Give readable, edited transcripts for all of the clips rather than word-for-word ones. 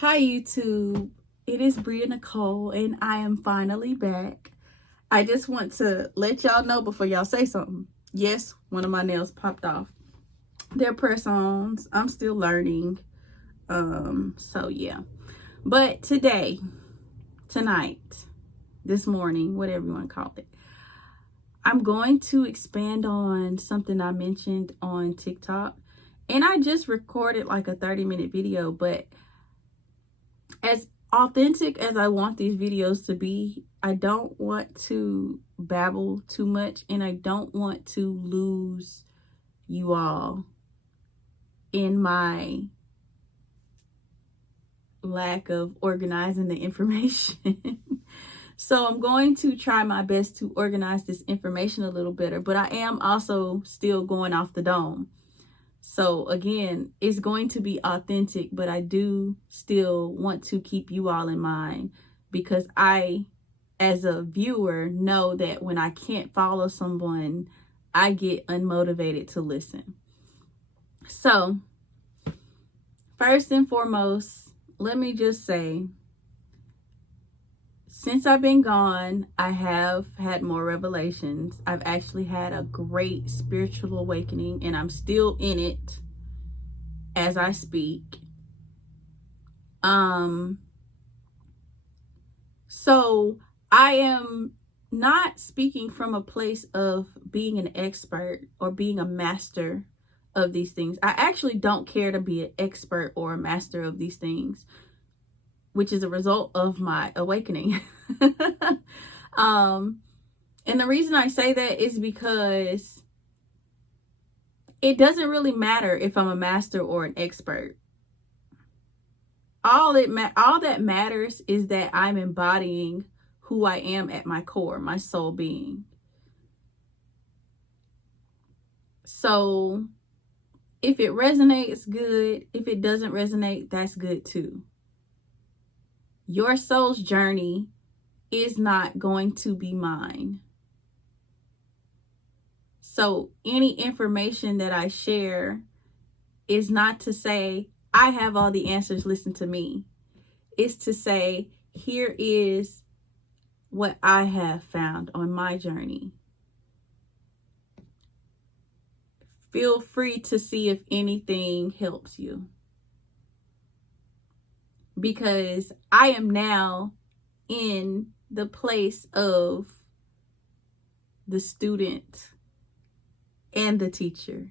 Hi YouTube, it is Bria Nikole and I am finally back. I just want to let y'all know before y'all say something. Yes, one of my nails popped off. They're press-ons. I'm still learning. So yeah. But tonight, this morning, whatever you want to call it, I'm going to expand on something I mentioned on TikTok. And I just recorded like a 30-minute video, but as authentic as I want these videos to be, I don't want to babble too much, and I don't want to lose you all in my lack of organizing the information. So I'm going to try my best to organize this information a little better, but I am also still going off the dome. So again, it's going to be authentic, but I do still want to keep you all in mind, because I, as a viewer, know that when I can't follow someone, I get unmotivated to listen. So first and foremost, let me just say, since I've been gone, I have had more revelations. I've actually had a great spiritual awakening, and I'm still in it as I speak. So I am not speaking from a place of being an expert or being a master of these things. I actually don't care to be an expert or a master of these things, which is a result of my awakening. And the reason I say that is because it doesn't really matter if I'm a master or an expert. All that matters is that I'm embodying who I am at my core, my soul being. So if it resonates, good. If it doesn't resonate, that's good too. Your soul's journey is not going to be mine. So any information that I share is not to say, I have all the answers, listen to me. It's to say, here is what I have found on my journey. Feel free to see if anything helps you, because I am now in the place of the student and the teacher,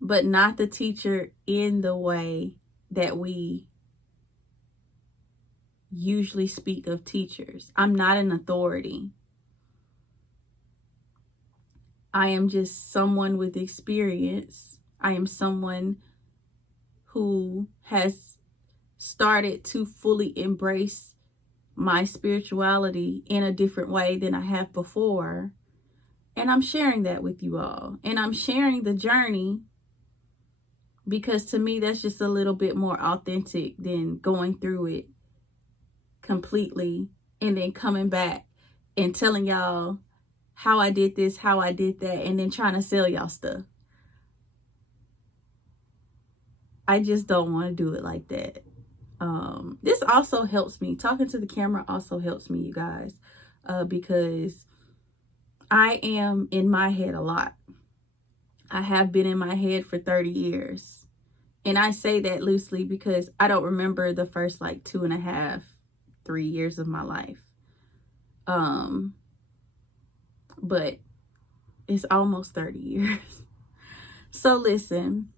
but not the teacher in the way that we usually speak of teachers. I'm not an authority. I am just someone with experience. I am someone who has started to fully embrace my spirituality in a different way than I have before. And I'm sharing that with you all. And I'm sharing the journey because to me, that's just a little bit more authentic than going through it completely and then coming back and telling y'all how I did this, how I did that, and then trying to sell y'all stuff. I just don't want to do it like that. This also helps me. Talking to the camera also helps me, you guys, because I am in my head a lot. I have been in my head for 30 years. And I say that loosely because I don't remember the first like 2.5, 3 years of my life. But it's almost 30 years. So listen,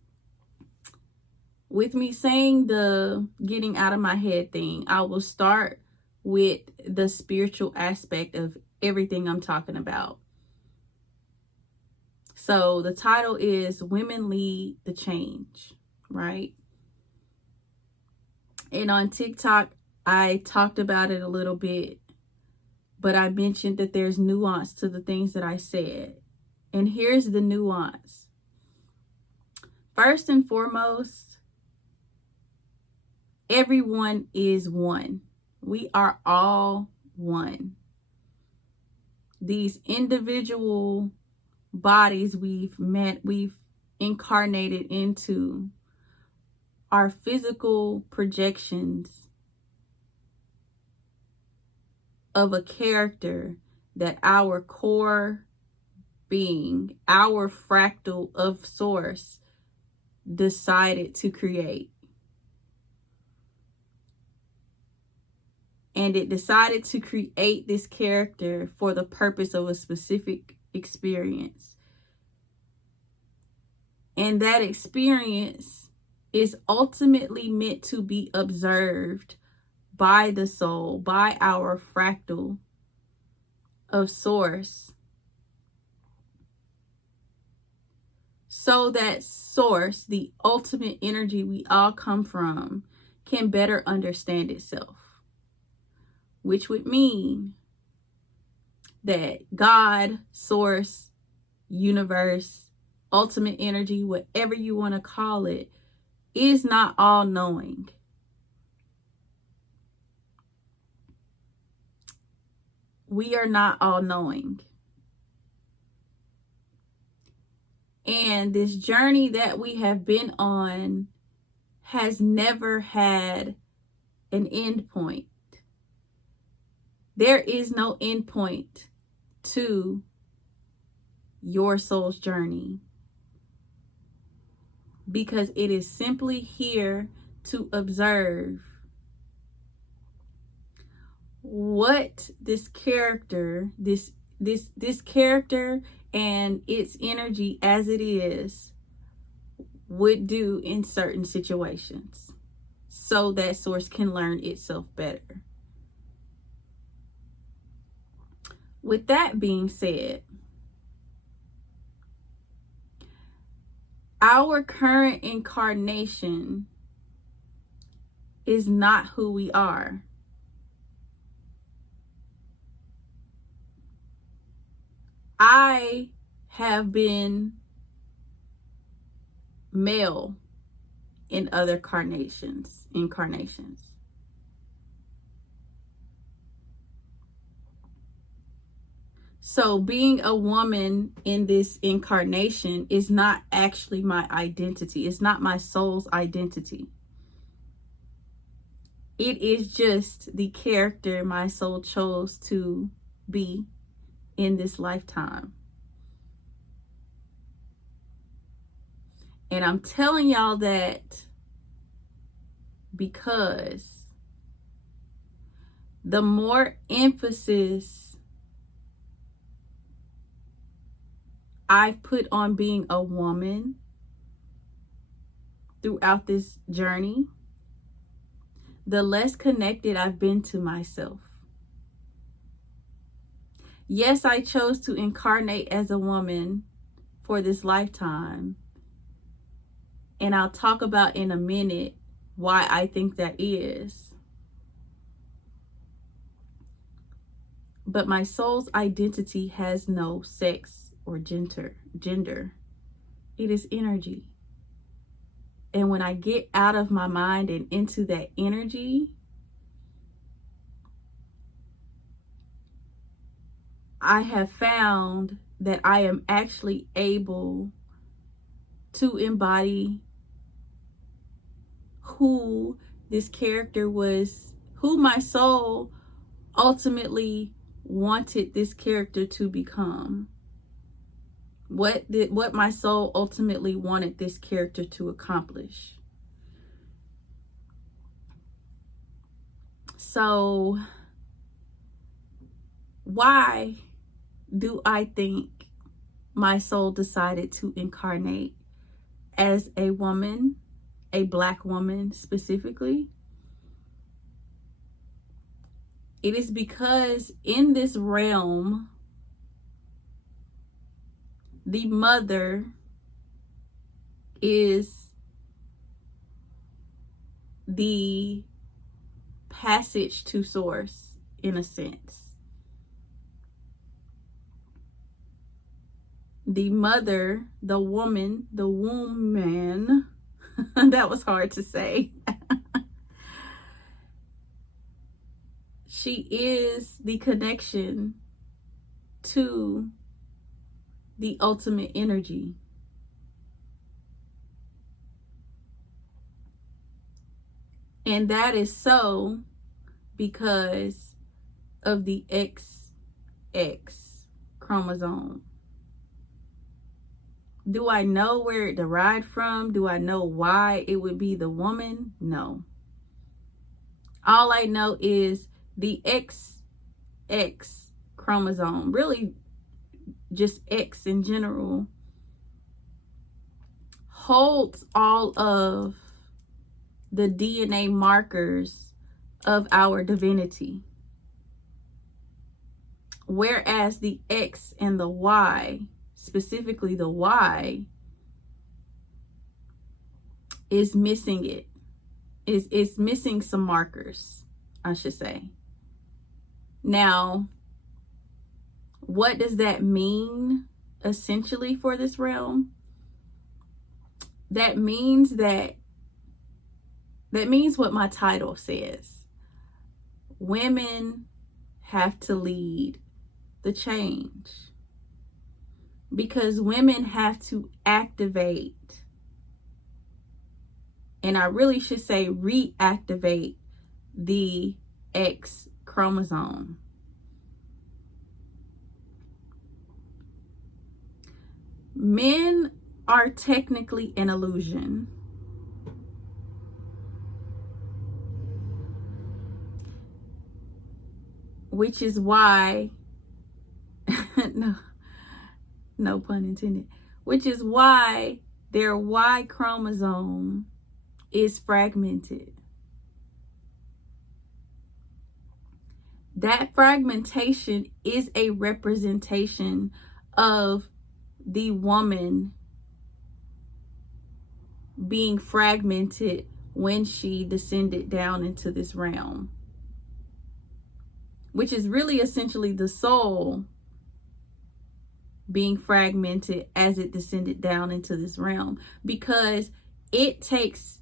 with me saying the getting out of my head thing, I will start with the spiritual aspect of everything I'm talking about. So the title is Women Lead the Change, right? And on TikTok, I talked about it a little bit, but I mentioned that there's nuance to the things that I said. And here's the nuance. First and foremost, everyone is one. We are all one. These individual bodies we've incarnated into are physical projections of a character that our core being, our fractal of source, decided to create. And it decided to create this character for the purpose of a specific experience. And that experience is ultimately meant to be observed by the soul, by our fractal of source, so that source, the ultimate energy we all come from, can better understand itself. Which would mean that God, source, universe, ultimate energy, whatever you want to call it, is not all knowing. We are not all knowing. And this journey that we have been on has never had an end point. There is no end point to your soul's journey, because it is simply here to observe what this character, this character and its energy as it is would do in certain situations, so that source can learn itself better. With that being said, our current incarnation is not who we are. I have been male in other incarnations. So being a woman in this incarnation is not actually my identity. It's not my soul's identity. It is just the character my soul chose to be in this lifetime. And I'm telling y'all that because the more emphasis I've put on being a woman throughout this journey, the less connected I've been to myself. Yes, I chose to incarnate as a woman for this lifetime. And I'll talk about in a minute why I think that is. But my soul's identity has no sex or gender. It is energy. And when I get out of my mind and into that energy, I have found that I am actually able to embody who this character was, who my soul ultimately wanted this character to become. What my soul ultimately wanted this character to accomplish. So why do I think my soul decided to incarnate as a woman, a Black woman specifically? It is because in this realm, the mother is the passage to source, in a sense. The mother, the woman, the womb man, that was hard to say. She is the connection to the ultimate energy. And that is so because of the XX chromosome. Do I know where it derived from? Do I know why it would be the woman? No. All I know is the XX chromosome, really just X in general, holds all of the DNA markers of our divinity. Whereas the X and the Y, specifically the Y, is missing it. It's missing some markers, I should say. Now, what does that mean essentially for this realm? That means what my title says. Women have to lead the change, because women have to activate, and I really should say reactivate, the X chromosome. Men are technically an illusion. Which is why, no pun intended, which is why their Y chromosome is fragmented. That fragmentation is a representation of the woman being fragmented when she descended down into this realm, which is really essentially the soul being fragmented as it descended down into this realm, because it takes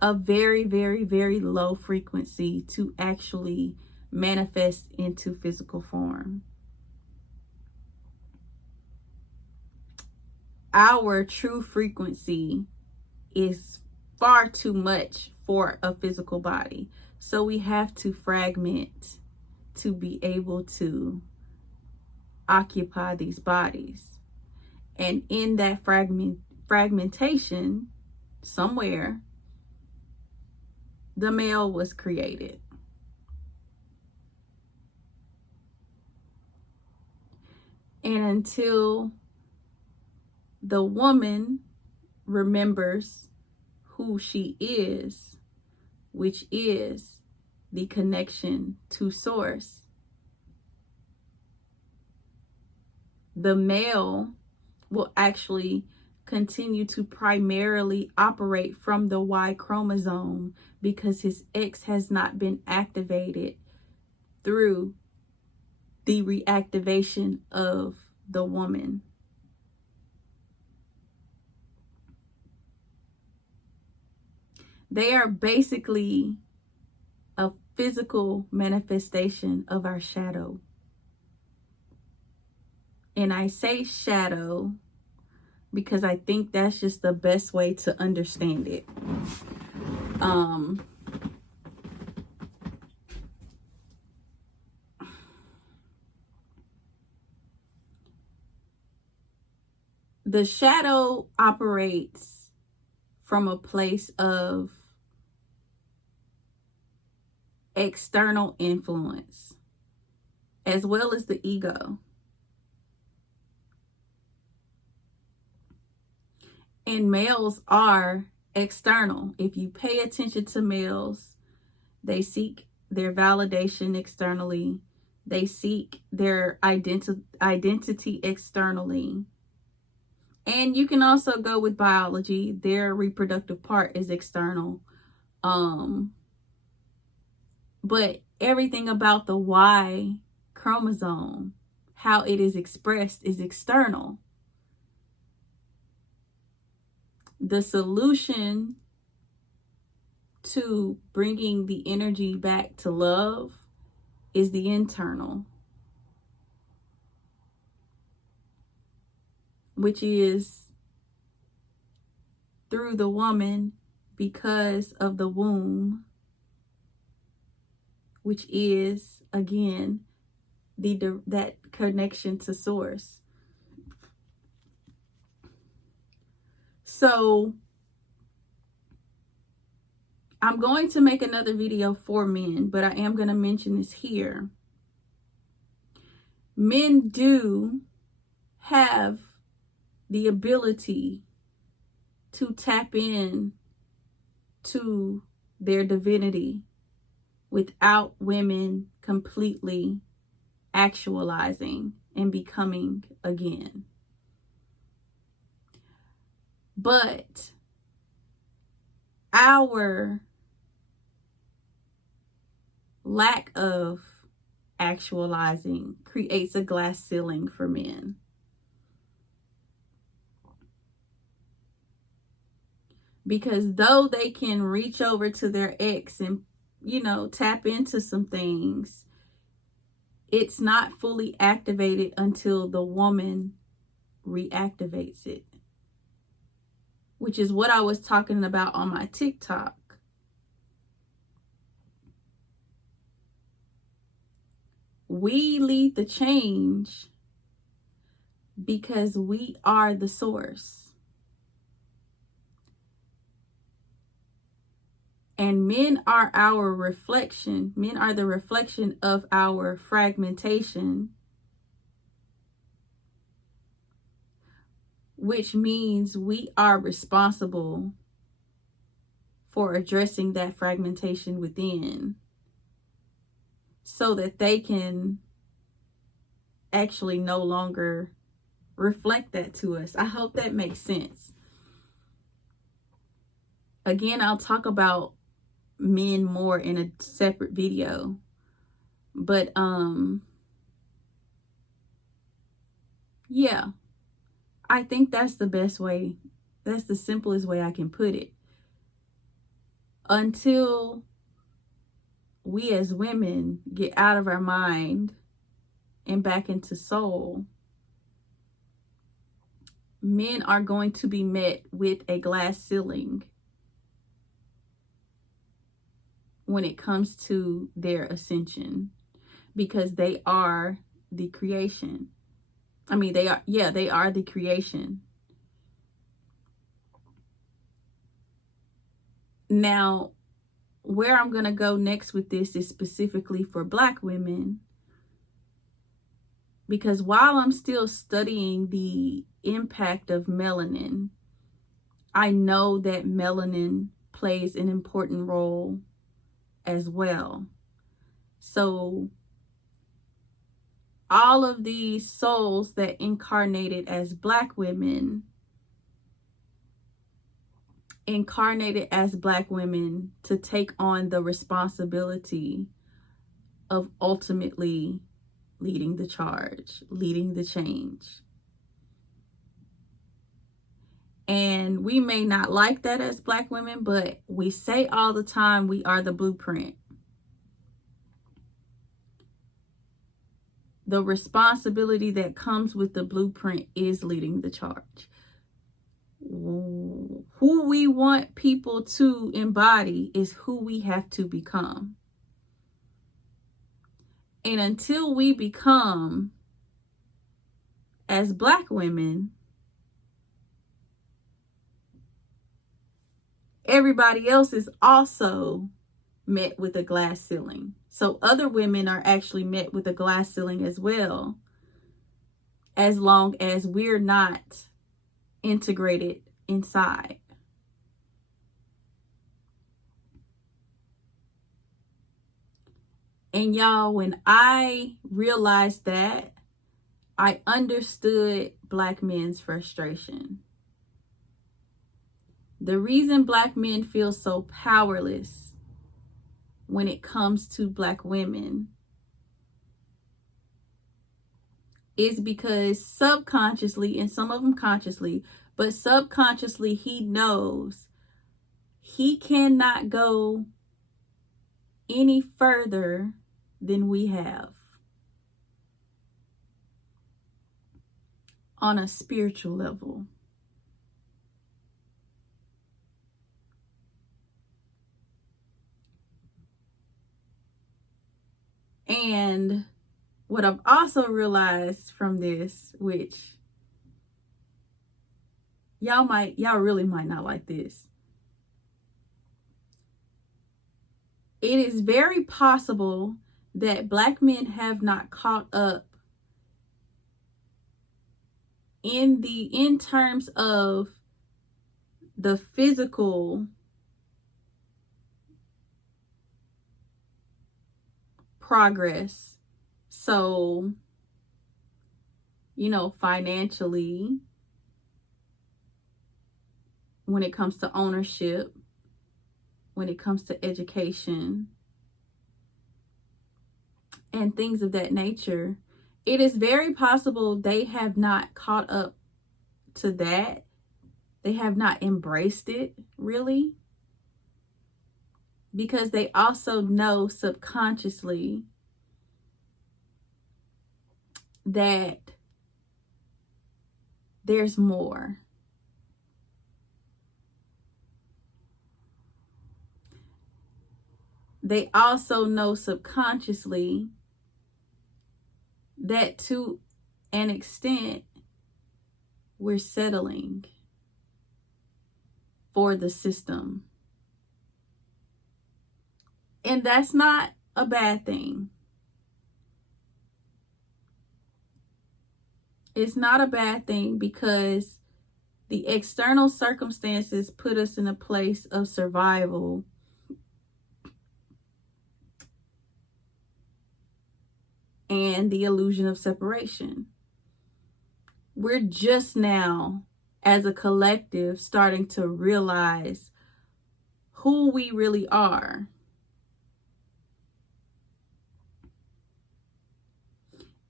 a very, very, very low frequency to actually manifest into physical form. Our true frequency is far too much for a physical body. So we have to fragment to be able to occupy these bodies. And in that fragmentation, somewhere, the male was created. And until the woman remembers who she is, which is the connection to source, the male will actually continue to primarily operate from the Y chromosome, because his X has not been activated through the reactivation of the woman. They are basically a physical manifestation of our shadow. And I say shadow because I think that's just the best way to understand it. The shadow operates from a place of external influence, as well as the ego. And males are external. If you pay attention to males, they seek their validation externally. They seek their identity externally. And you can also go with biology. Their reproductive part is external. But everything about the Y chromosome, how it is expressed, is external. The solution to bringing the energy back to love is the internal, which is through the woman because of the womb, which is, again, that connection to source. So I'm going to make another video for men, but I am going to mention this here. Men do have the ability to tap in to their divinity without women completely actualizing and becoming again. But our lack of actualizing creates a glass ceiling for men. Because though they can reach over to their ex and, tap into some things, it's not fully activated until the woman reactivates it. Which is what I was talking about on my TikTok. We lead the change because we are the source. And men are our reflection. Men are the reflection of our fragmentation, which means we are responsible for addressing that fragmentation within so that they can actually no longer reflect that to us. I hope that makes sense. Again, I'll talk about men more in a separate video, but yeah, I think that's the best way. That's the simplest way I can put it. Until we as women get out of our mind and back into soul, men are going to be met with a glass ceiling when it comes to their ascension, because they are the creation. They are the creation. Now, where I'm going to go next with this is specifically for Black women, because while I'm still studying the impact of melanin, I know that melanin plays an important role as well. So all of these souls that incarnated as Black women to take on the responsibility of ultimately leading the charge, leading the change. And we may not like that as Black women, but we say all the time we are the blueprint. The responsibility that comes with the blueprint is leading the charge. Who we want people to embody is who we have to become. And until we become, as Black women, everybody else is also met with a glass ceiling. So other women are actually met with a glass ceiling as well, as long as we're not integrated inside. And y'all, when I realized that, I understood Black men's frustration. The reason Black men feel so powerless when it comes to Black women is because subconsciously, and some of them consciously, but subconsciously, he knows he cannot go any further than we have on a spiritual level. And what I've also realized from this, which y'all really might not like this. It is very possible that Black men have not caught up in terms of the physical progress. So, financially, when it comes to ownership, when it comes to education, and things of that nature, it is very possible they have not caught up to that. They have not embraced it, really, because they also know subconsciously that there's more. They also know subconsciously that to an extent, we're settling for the system. And that's not a bad thing. It's not a bad thing because the external circumstances put us in a place of survival. And the illusion of separation. We're just now, as a collective, starting to realize who we really are.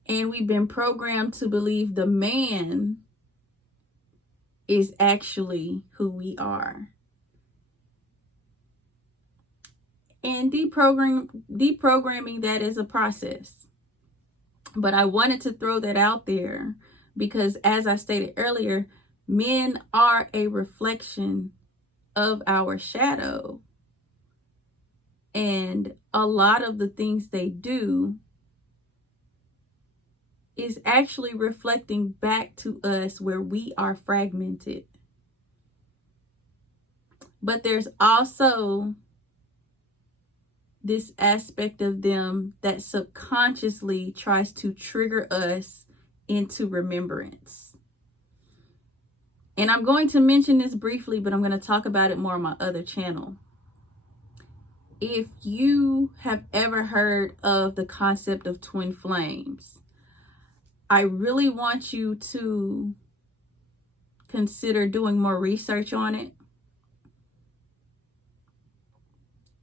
And we've been programmed to believe the man is actually who we are. And deprogramming that is a process. But I wanted to throw that out there because, as I stated earlier, men are a reflection of our shadow. And a lot of the things they do is actually reflecting back to us where we are fragmented. But there's also this aspect of them that subconsciously tries to trigger us into remembrance. And I'm going to mention this briefly, but I'm going to talk about it more on my other channel. If you have ever heard of the concept of twin flames, I really want you to consider doing more research on it.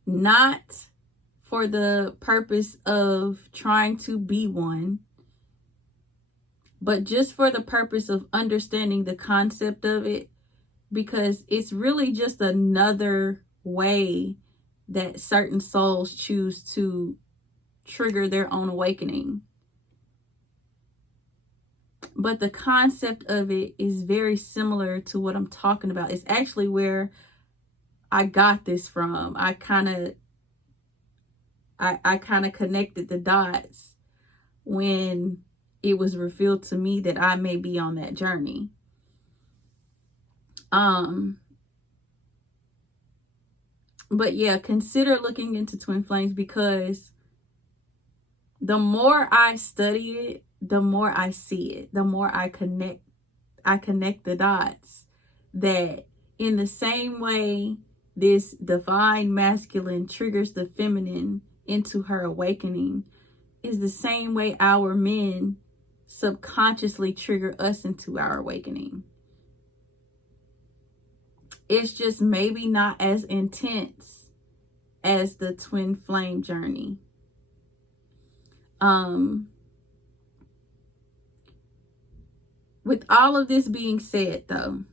Not for the purpose of trying to be one, but just for the purpose of understanding the concept of it, because it's really just another way that certain souls choose to trigger their own awakening. But the concept of it is very similar to what I'm talking about. It's actually where I got this from. I kind of connected the dots when it was revealed to me that I may be on that journey. But yeah, consider looking into twin flames, because the more I study it, the more I see it, the more I connect the dots, that in the same way this divine masculine triggers the feminine into her awakening, is the same way our men subconsciously trigger us into our awakening. It's just maybe not as intense as the twin flame journey. With all of this being said, though,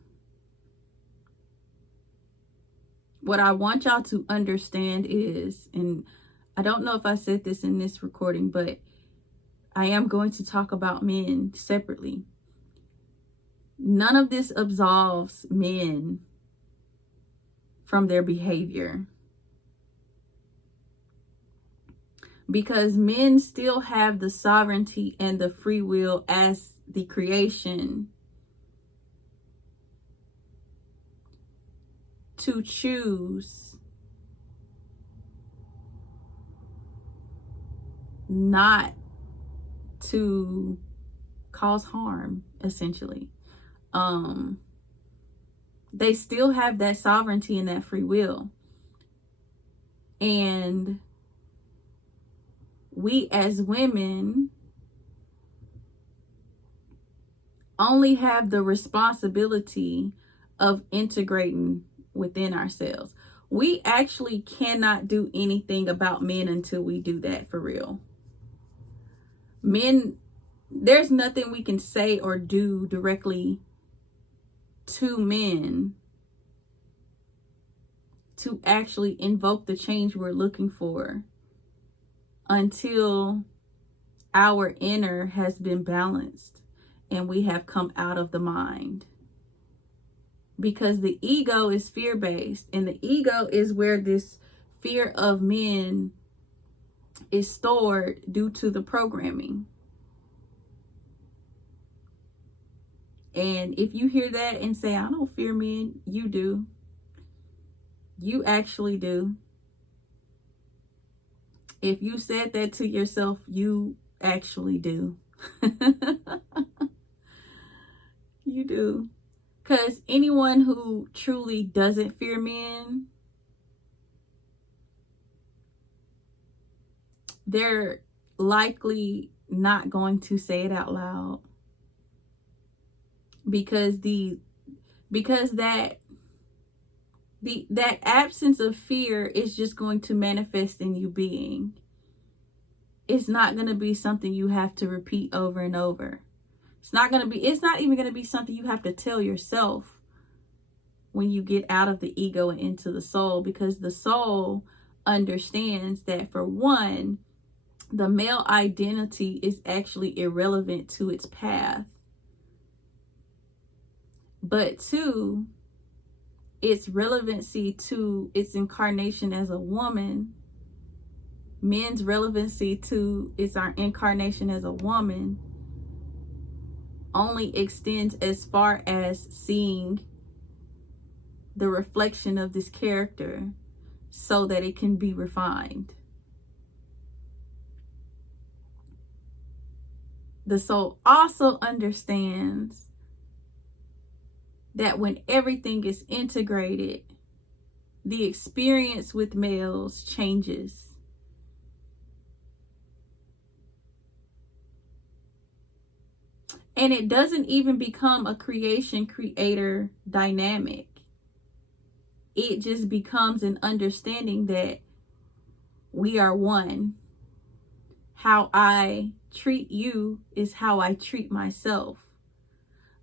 what I want y'all to understand is, and I don't know if I said this in this recording, but I am going to talk about men separately. None of this absolves men from their behavior. because men still have the sovereignty and the free will as the creation to choose not to cause harm, essentially. They still have that sovereignty and that free will. And we as women only have the responsibility of integrating within ourselves. We actually cannot do anything about men until we do that for real. Men, there's nothing we can say or do directly to men to actually invoke the change we're looking for until our inner has been balanced and we have come out of the mind. Because the ego is fear-based, and the ego is where this fear of men is stored due to the programming. And if you hear that and say, I don't fear men, you do. You actually do. If you said that to yourself, you actually do. You do. Because anyone who truly doesn't fear men, they're likely not going to say it out loud. Because that absence of fear is just going to manifest in you being. It's not going to be something you have to repeat over and over. It's not even going to be something you have to tell yourself when you get out of the ego and into the soul, because the soul understands that, for one, the male identity is actually irrelevant to its path. But two, its relevancy to its incarnation as a woman, men's relevancy to our incarnation as a woman, only extends as far as seeing the reflection of this character so that it can be refined. The soul also understands that when everything is integrated, the experience with males changes. And it doesn't even become a creation-creator dynamic. It just becomes an understanding that we are one. How I treat you is how I treat myself.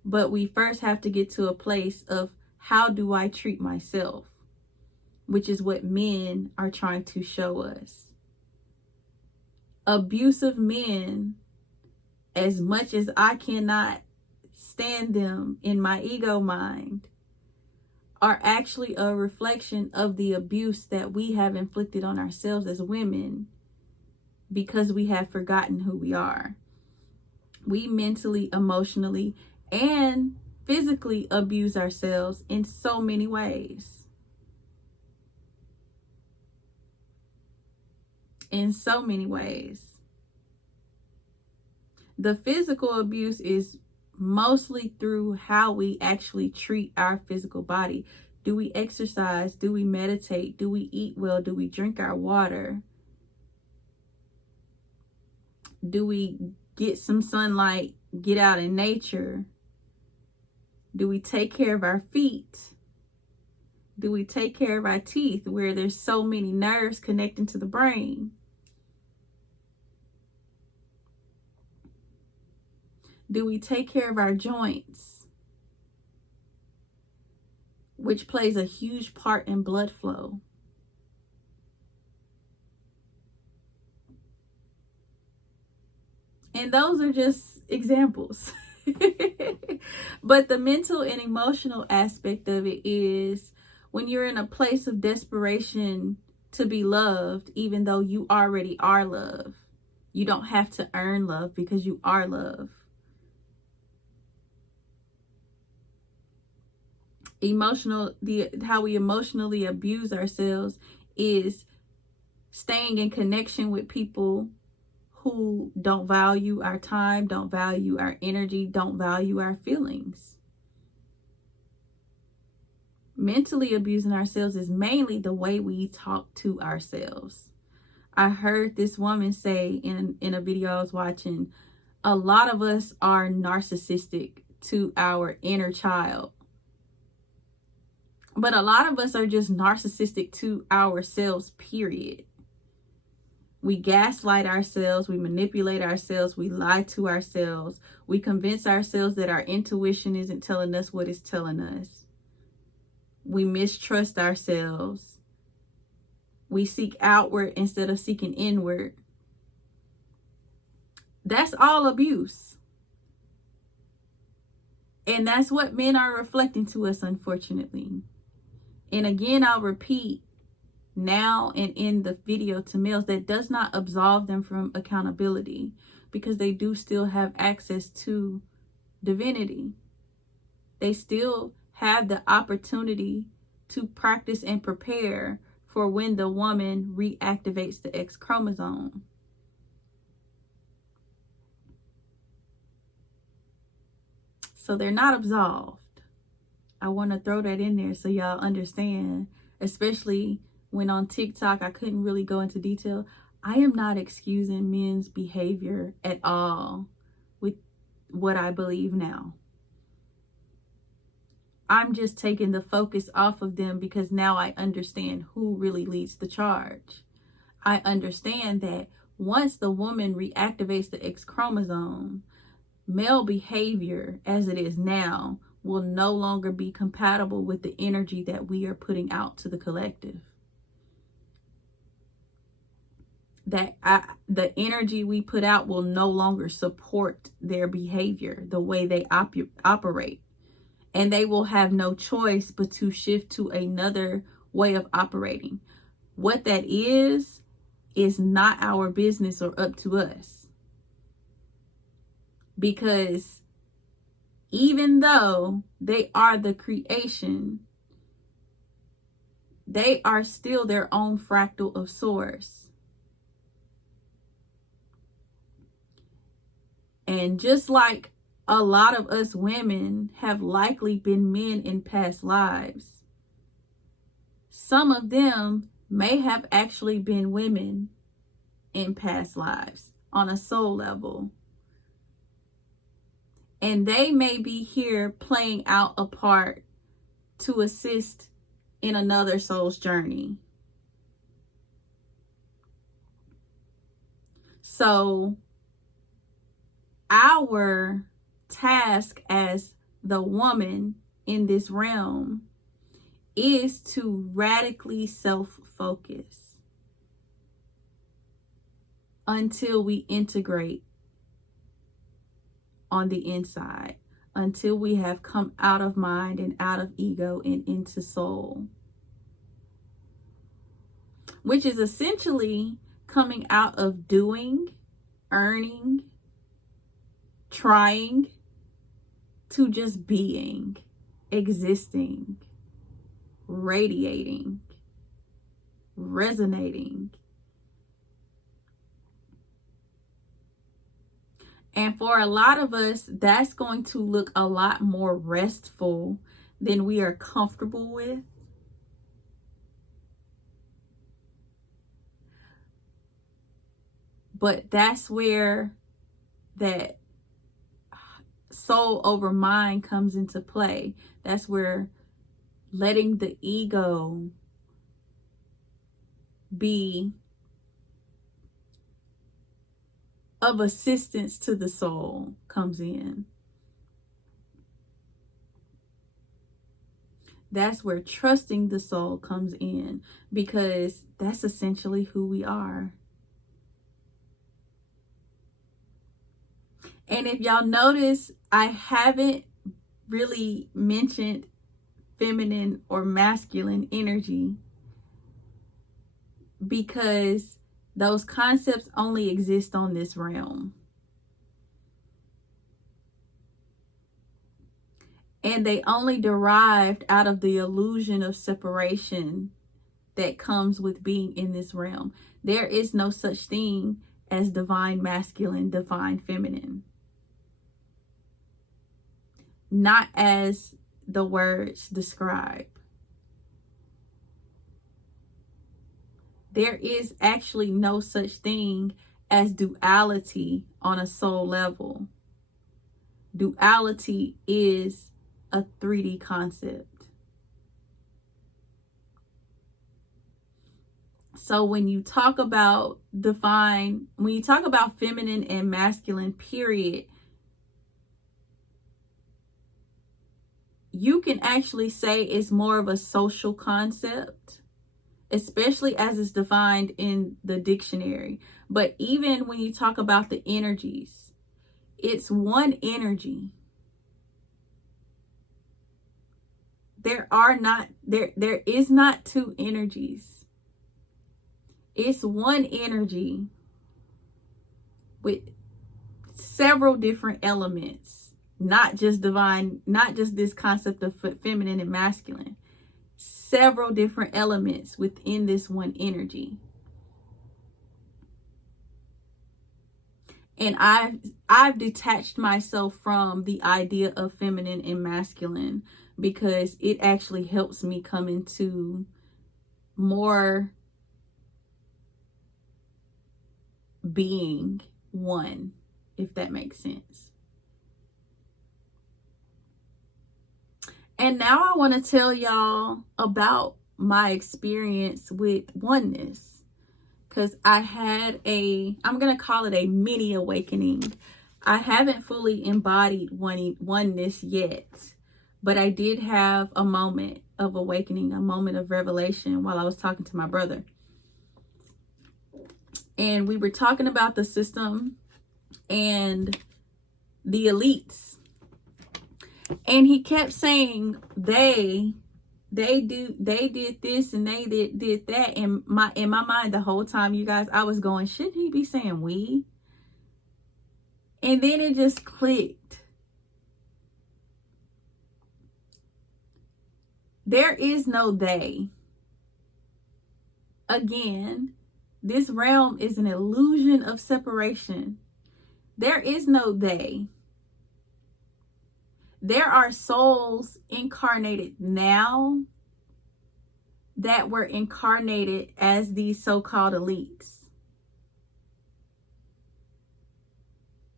But we first have to get to a place of, how do I treat myself? Which is what men are trying to show us. Abusive men, as much as I cannot stand them in my ego mind, are actually a reflection of the abuse that we have inflicted on ourselves as women, because we have forgotten who we are. We mentally, emotionally, and physically abuse ourselves in so many ways. In so many ways. The physical abuse is mostly through how we actually treat our physical body. Do we exercise? Do we meditate? Do we eat well? Do we drink our water? Do we get some sunlight, get out in nature? Do we take care of our feet? Do we take care of our teeth, where there's so many nerves connecting to the brain? Do we take care of our joints, which plays a huge part in blood flow? And those are just examples. But the mental and emotional aspect of it is, when you're in a place of desperation to be loved, even though you already are love. You don't have to earn love because you are love. How we emotionally abuse ourselves is staying in connection with people who don't value our time, don't value our energy, don't value our feelings. Mentally abusing ourselves is mainly the way we talk to ourselves. I heard this woman say in a video I was watching, a lot of us are narcissistic to our inner child. But a lot of us are just narcissistic to ourselves, period. We gaslight ourselves, we manipulate ourselves, we lie to ourselves, we convince ourselves that our intuition isn't telling us what it's telling us. We mistrust ourselves. We seek outward instead of seeking inward. That's all abuse. And that's what men are reflecting to us, unfortunately. And again, I'll repeat now and in the video to males, that does not absolve them from accountability, because they do still have access to divinity. They still have the opportunity to practice and prepare for when the woman reactivates the X chromosome. So they're not absolved. I want to throw that in there so y'all understand, especially when on TikTok I couldn't really go into detail. I am not excusing men's behavior at all with what I believe now. I'm just taking the focus off of them because now I understand who really leads the charge. I understand that once the woman reactivates the X chromosome, male behavior as it is now will no longer be compatible with the energy that we are putting out to the collective. The energy we put out will no longer support their behavior, the way they operate. And they will have no choice but to shift to another way of operating. What that is not our business or up to us. Because even though they are the creation, they are still their own fractal of source. And just like a lot of us women have likely been men in past lives, some of them may have actually been women in past lives on a soul level. And they may be here playing out a part to assist in another soul's journey. So our task as the woman in this realm is to radically self-focus until we integrate on the inside, until we have come out of mind and out of ego and into soul, which is essentially coming out of doing, earning, trying, to just being, existing, radiating, resonating. And for a lot of us, that's going to look a lot more restful than we are comfortable with. But that's where that soul over mind comes into play. That's where letting the ego be of assistance to the soul comes in. That's where trusting the soul comes in, because that's essentially who we are. And if y'all notice, I haven't really mentioned feminine or masculine energy because those concepts only exist on this realm. And they only derived out of the illusion of separation that comes with being in this realm. There is no such thing as divine masculine, divine feminine. Not as the words describe. There is actually no such thing as duality on a soul level. Duality is a 3D concept. So when you talk about when you talk about feminine and masculine, period, you can actually say it's more of a social concept, especially as it's defined in the dictionary. But even when you talk about the energies, it's one energy. There is not two energies. It's one energy with several different elements, not just divine, not just this concept of feminine and masculine, several different elements within this one energy. And I've detached myself from the idea of feminine and masculine because it actually helps me come into more being one, if that makes sense. And now I want to tell y'all about my experience with oneness, because I had I'm going to call it a mini awakening. I haven't fully embodied oneness yet, but I did have a moment of awakening, a moment of revelation while I was talking to my brother. And we were talking about the system and the elites. And he kept saying they did this and they did that. And in my mind the whole time, you guys, I was going, shouldn't he be saying we? And then it just clicked. There is no they. Again, this realm is an illusion of separation. There is no they. There are souls incarnated now that were incarnated as these so-called elites.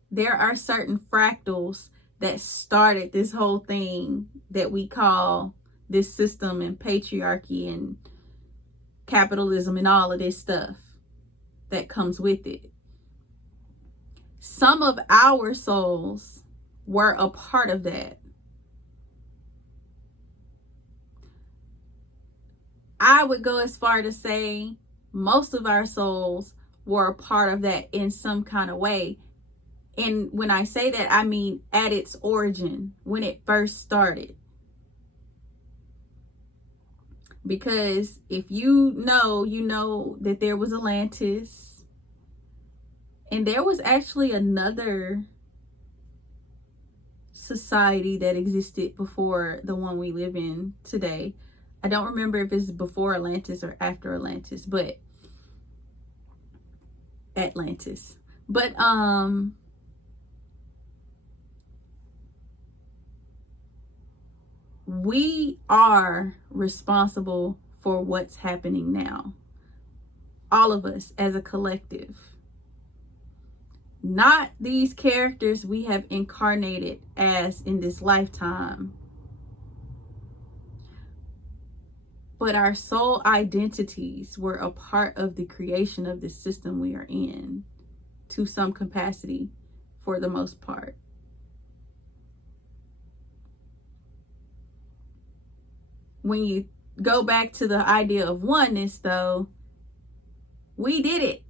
There are certain fractals that started this whole thing that we call this system and patriarchy and capitalism and all of this stuff that comes with it. Some of our souls were a part of that. I would go as far to say most of our souls were a part of that in some kind of way. And when I say that, I mean at its origin, when it first started. Because if you know that there was Atlantis, and there was actually another society that existed before the one we live in today. I don't remember if it's before Atlantis or after Atlantis, but Atlantis. But we are responsible for what's happening now. All of us as a collective. Not these characters we have incarnated as in this lifetime, but our soul identities were a part of the creation of this system we are in to some capacity for the most part. When you go back to the idea of oneness, though, we did it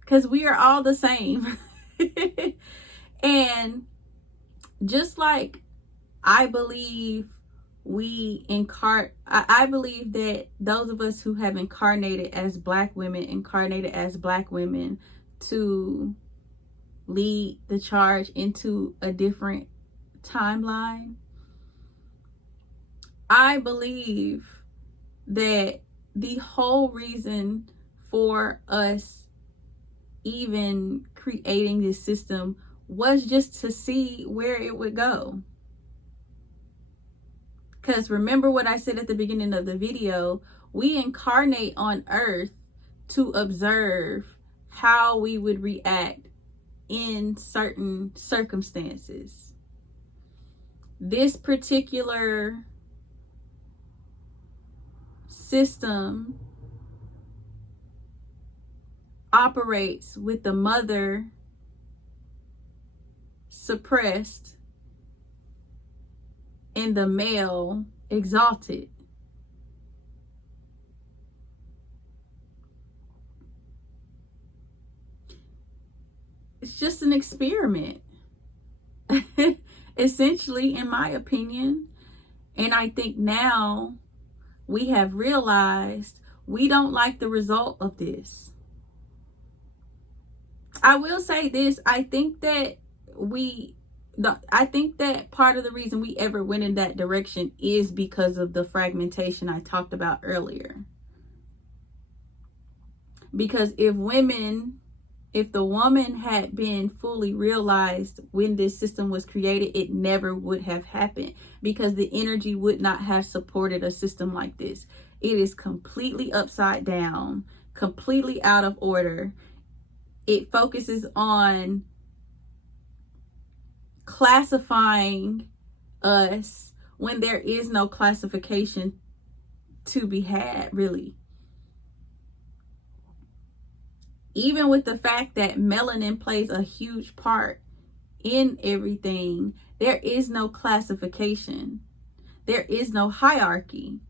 because we are all the same. And just like I believe I believe that those of us who have incarnated as black women to lead the charge into a different timeline, I believe that the whole reason for us even creating this system was just to see where it would go. Because remember what I said at the beginning of the video, we incarnate on earth to observe how we would react in certain circumstances. This particular system operates with the mother suppressed and the male exalted. It's just an experiment, essentially, in my opinion. And I think now we have realized we don't like the result of this. I will say this, I think that part of the reason we ever went in that direction is because of the fragmentation I talked about earlier. Because if the woman had been fully realized when this system was created, it never would have happened, because the energy would not have supported a system like this. It is completely upside down, completely out of order. It focuses on classifying us when there is no classification to be had, really. Even with the fact that melanin plays a huge part in everything, there is no classification. There is no hierarchy.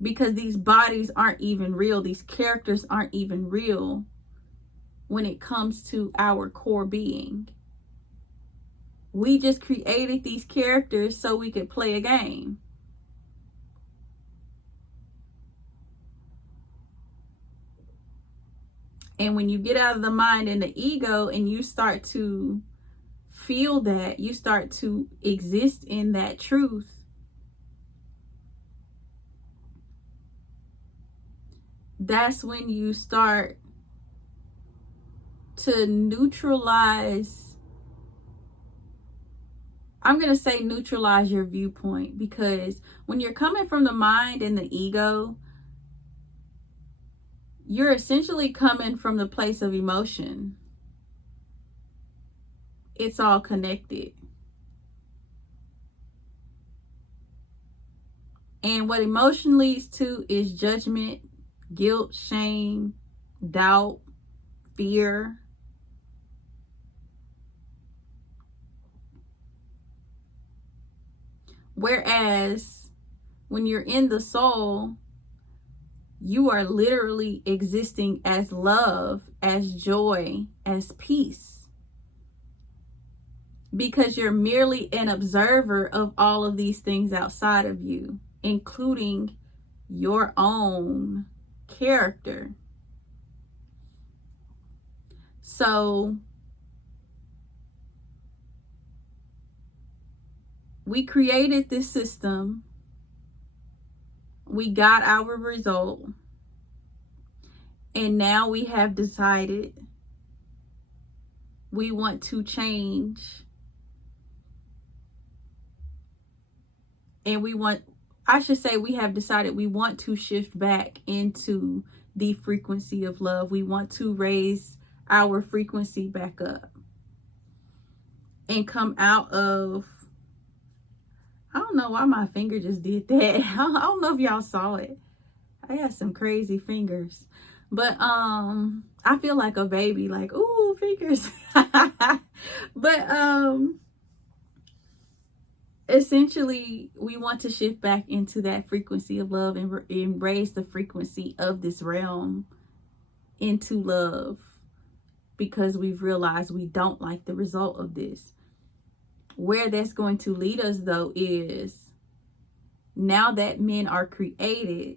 Because these bodies aren't even real. These characters aren't even real when it comes to our core being. We just created these characters so we could play a game. And when you get out of the mind and the ego and you start to feel that, you start to exist in that truth, that's when you start to neutralize, I'm going to say neutralize your viewpoint, because when you're coming from the mind and the ego, you're essentially coming from the place of emotion. It's all connected. And what emotion leads to is judgment, guilt, shame, doubt, fear. Whereas when you're in the soul, you are literally existing as love, as joy, as peace. Because you're merely an observer of all of these things outside of you, including your own character. So we created this system. We got our result. And now we have decided we want to change. And we have decided we want to shift back into the frequency of love. We want to raise our frequency back up and come out of, I don't know why my finger just did that. I don't know if y'all saw it. I got some crazy fingers. But I feel like a baby, like, ooh, fingers. But essentially, we want to shift back into that frequency of love and raise the frequency of this realm into love, because we've realized we don't like the result of this. Where that's going to lead us, though, is now that men are created,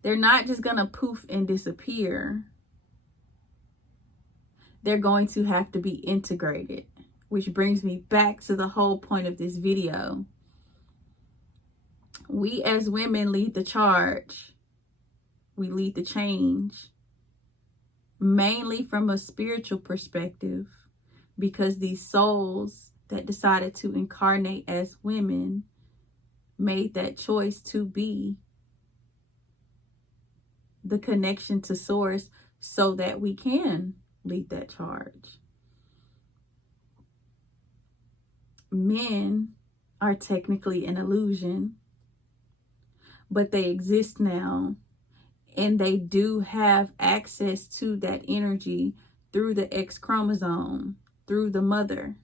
they're not just going to poof and disappear. They're going to have to be integrated, which brings me back to the whole point of this video. We as women lead the charge. We lead the change, mainly from a spiritual perspective, because these souls that decided to incarnate as women made that choice to be the connection to source so that we can lead that charge. Men are technically an illusion, but they exist now, and they do have access to that energy through the X chromosome, through the mother.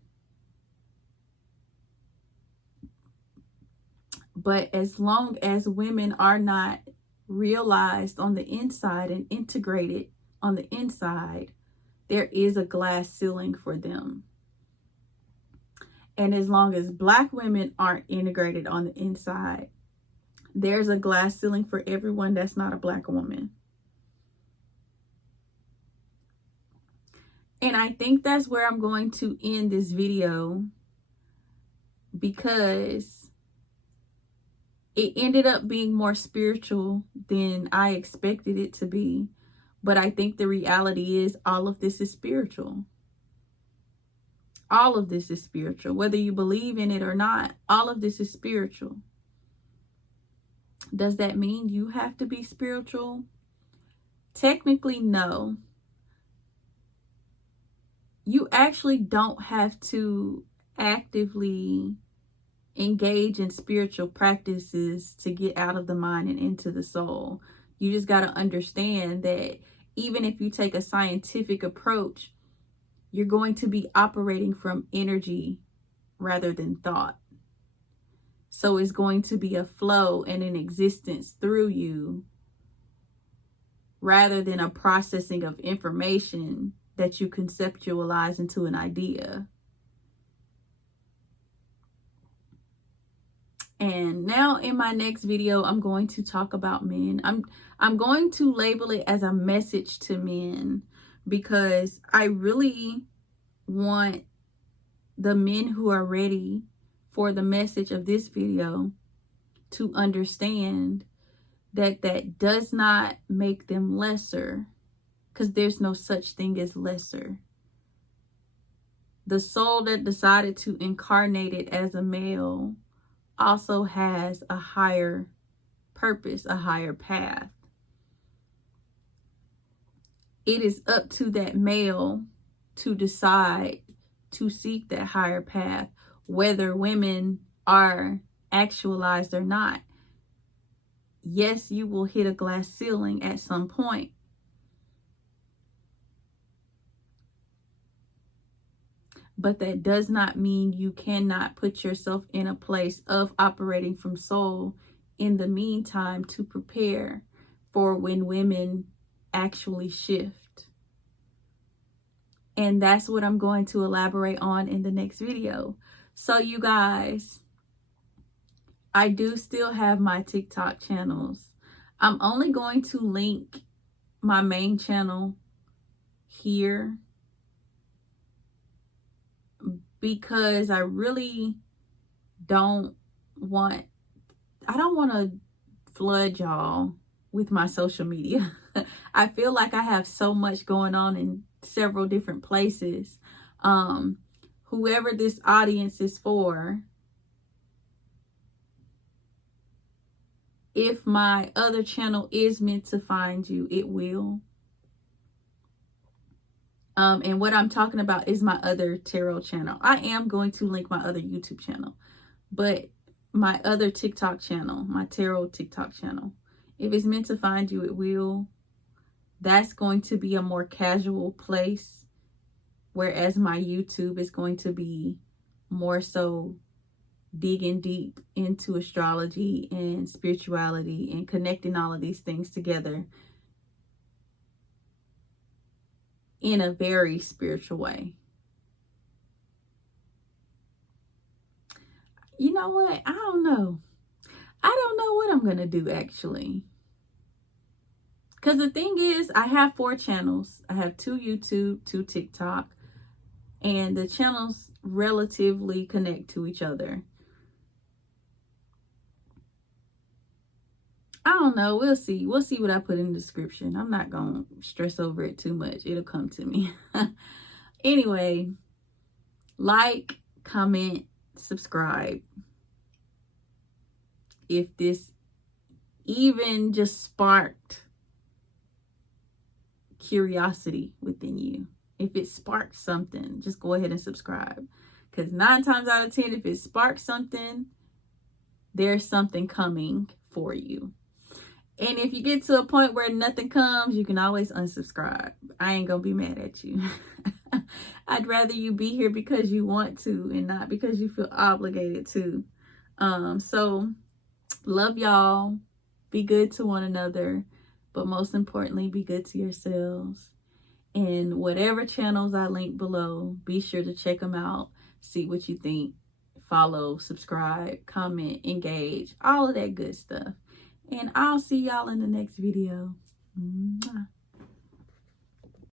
But as long as women are not realized on the inside and integrated on the inside, there is a glass ceiling for them. And as long as Black women aren't integrated on the inside, there's a glass ceiling for everyone that's not a Black woman. And I think that's where I'm going to end this video, because it ended up being more spiritual than I expected it to be. But I think the reality is all of this is spiritual. All of this is spiritual. Whether you believe in it or not, all of this is spiritual. Does that mean you have to be spiritual? Technically, no. You actually don't have to actively engage in spiritual practices to get out of the mind and into the soul. You just got to understand that even if you take a scientific approach, you're going to be operating from energy rather than thought. So it's going to be a flow and an existence through you rather than a processing of information that you conceptualize into an idea. And now in my next video, I'm going to talk about men. I'm going to label it as a message to men, because I really want the men who are ready for the message of this video to understand that that does not make them lesser, because there's no such thing as lesser. The soul that decided to incarnate it as a male also has a higher purpose, a higher path. It is up to that male to decide to seek that higher path, whether women are actualized or not. Yes, you will hit a glass ceiling at some point. But that does not mean you cannot put yourself in a place of operating from soul in the meantime to prepare for when women actually shift. And that's what I'm going to elaborate on in the next video. So you guys, I do still have my TikTok channels. I'm only going to link my main channel here, because I really don't want to flood y'all with my social media. I feel like I have so much going on in several different places. Whoever this audience is for, if my other channel is meant to find you, it will. And what I'm talking about is my other tarot channel. I am going to link my other YouTube channel, but my other TikTok channel, my tarot TikTok channel, if it's meant to find you, it will. That's going to be a more casual place, whereas my YouTube is going to be more so digging deep into astrology and spirituality and connecting all of these things together in a very spiritual way. you know what? I don't know. I don't know what I'm going to do, actually. Because the thing is, I have 4 channels. I have 2 YouTube, 2 TikTok. And the channels relatively connect to each other. I don't know. We'll see. We'll see what I put in the description. I'm not going to stress over it too much. It'll come to me. Anyway, like, comment, subscribe. If this even just sparked curiosity within you, if it sparked something, just go ahead and subscribe. Because 9 times out of 10, if it sparks something, there's something coming for you. And if you get to a point where nothing comes, you can always unsubscribe. I ain't gonna be mad at you. I'd rather you be here because you want to and not because you feel obligated to. So love y'all. Be good to one another. But most importantly, be good to yourselves. And whatever channels I link below, be sure to check them out. See what you think. Follow, subscribe, comment, engage. All of that good stuff. And I'll see y'all in the next video. Mwah.